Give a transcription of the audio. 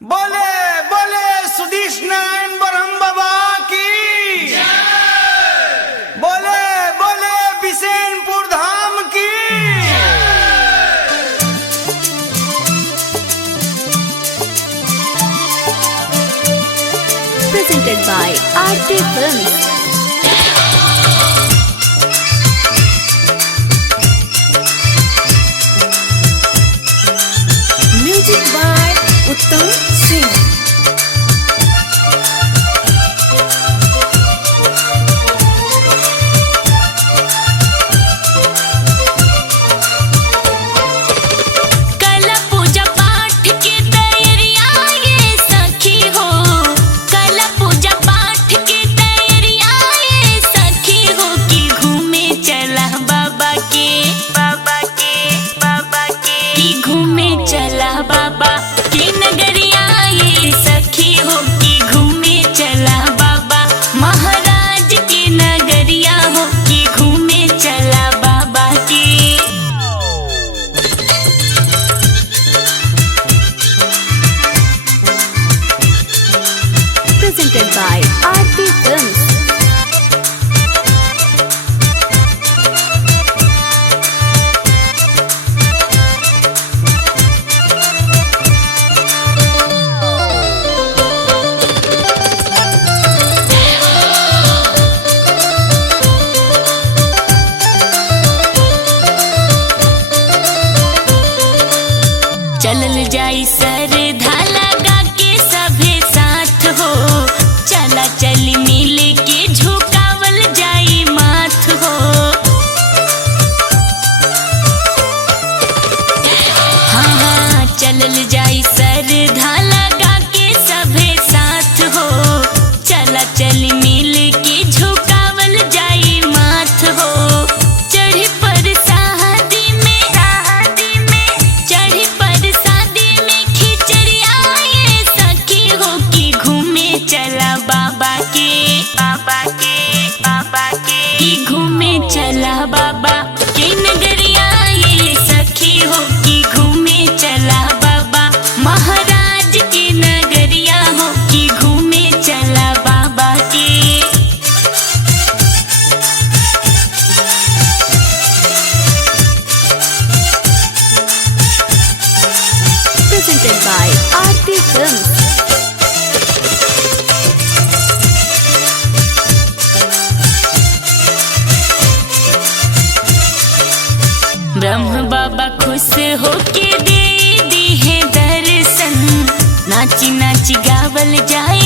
बोले बोले सुधीश नारायण ब्रह्म बाबा की बोले बोले बिसेनपुर धाम की। Presented by RT Films. Music by Uttam Singh. Presented by RT Films. चलल जाई सर धाला गा के सभे साथ हो, चला चली मिल के झुकावल जाई माथ हो। हाँ हाँ चलल जाई सर धाला गा के सभे साथ हो, चला चली मिल के झुकावल जाई माथ हो। चढ़ी पर शादी में चढ़ी पर शादी में खिचड़िया ये सखी हो कि घूमे चला बाबा के कि घूमे चला बाबा के नगरिया ये सखी हो कि घूमे चला बाबा महाराज के नगरिया हो कि घूमे चला बाबा के। Presented by RT Films. ब्रह्म बाबा खुश होके दे दी है दर्शन, नाची नाची गावल जाए